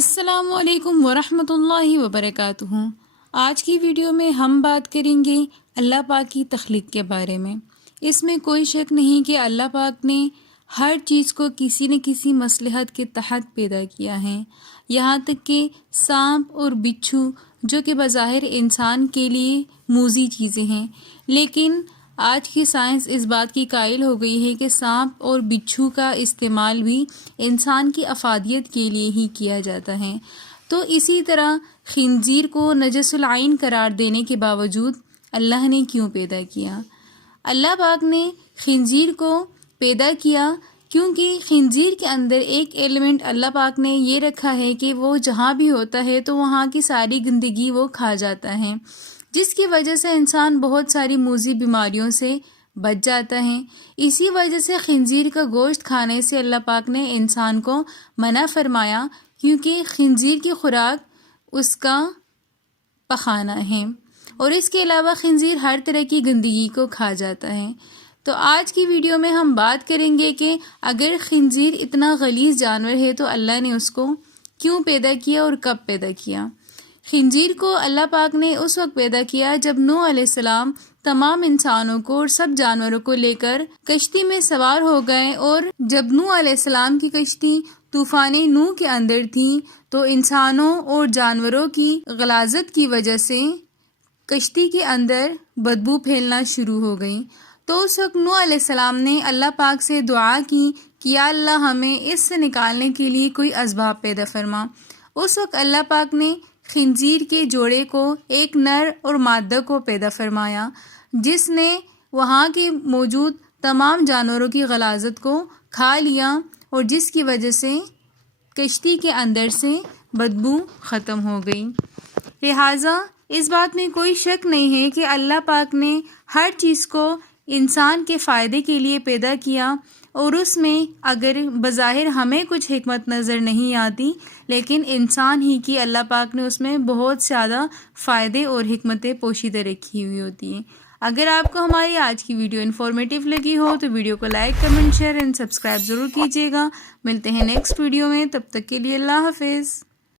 السلام علیکم ورحمۃ اللہ وبرکاتہ۔ آج کی ویڈیو میں ہم بات کریں گے اللہ پاک کی تخلیق کے بارے میں۔ اس میں کوئی شک نہیں کہ اللہ پاک نے ہر چیز کو کسی نہ کسی مصلحت کے تحت پیدا کیا ہے، یہاں تک کہ سانپ اور بچھو جو کہ بظاہر انسان کے لیے موذی چیزیں ہیں، لیکن آج کی سائنس اس بات کی قائل ہو گئی ہے کہ سانپ اور بچھو کا استعمال بھی انسان کی افادیت کے لیے ہی کیا جاتا ہے۔ تو اسی طرح خنزیر کو نجس العین قرار دینے کے باوجود اللہ نے کیوں پیدا کیا؟ اللہ پاک نے خنزیر کو پیدا کیا کیونکہ خنزیر کے اندر ایک ایلیمنٹ اللہ پاک نے یہ رکھا ہے کہ وہ جہاں بھی ہوتا ہے تو وہاں کی ساری گندگی وہ کھا جاتا ہے، جس کی وجہ سے انسان بہت ساری موذی بیماریوں سے بچ جاتا ہے۔ اسی وجہ سے خنزیر کا گوشت کھانے سے اللہ پاک نے انسان کو منع فرمایا، کیونکہ خنزیر کی خوراک اس کا پخانہ ہے، اور اس کے علاوہ خنزیر ہر طرح کی گندگی کو کھا جاتا ہے۔ تو آج کی ویڈیو میں ہم بات کریں گے کہ اگر خنزیر اتنا غلیظ جانور ہے تو اللہ نے اس کو کیوں پیدا کیا اور کب پیدا کیا۔ خنزیر کو اللہ پاک نے اس وقت پیدا کیا جب نوح علیہ السلام تمام انسانوں کو اور سب جانوروں کو لے کر کشتی میں سوار ہو گئے، اور جب نوح علیہ السلام کی کشتی طوفان نوح کے اندر تھی تو انسانوں اور جانوروں کی غلاظت کی وجہ سے کشتی کے اندر بدبو پھیلنا شروع ہو گئی۔ تو اس وقت نوح علیہ السلام نے اللہ پاک سے دعا کی کہ یا اللہ ہمیں اس سے نکالنے کے لیے کوئی اسباب پیدا فرما۔ اس وقت اللہ پاک نے خنزیر کے جوڑے کو، ایک نر اور مادہ کو پیدا فرمایا، جس نے وہاں کے موجود تمام جانوروں کی غلاظت کو کھا لیا، اور جس کی وجہ سے کشتی کے اندر سے بدبو ختم ہو گئی۔ لہٰذا اس بات میں کوئی شک نہیں ہے کہ اللہ پاک نے ہر چیز کو انسان کے فائدے کے لیے پیدا کیا، اور اس میں اگر بظاہر ہمیں کچھ حکمت نظر نہیں آتی، لیکن انسان ہی کی اللہ پاک نے اس میں بہت زیادہ فائدے اور حکمتیں پوشیدہ رکھی ہوئی ہوتی ہیں۔ اگر آپ کو ہماری آج کی ویڈیو انفارمیٹیو لگی ہو تو ویڈیو کو like, comment, share and subscribe ضرور کیجیے گا۔ ملتے ہیں نیکسٹ ویڈیو میں، تب تک کے لیے اللہ حافظ۔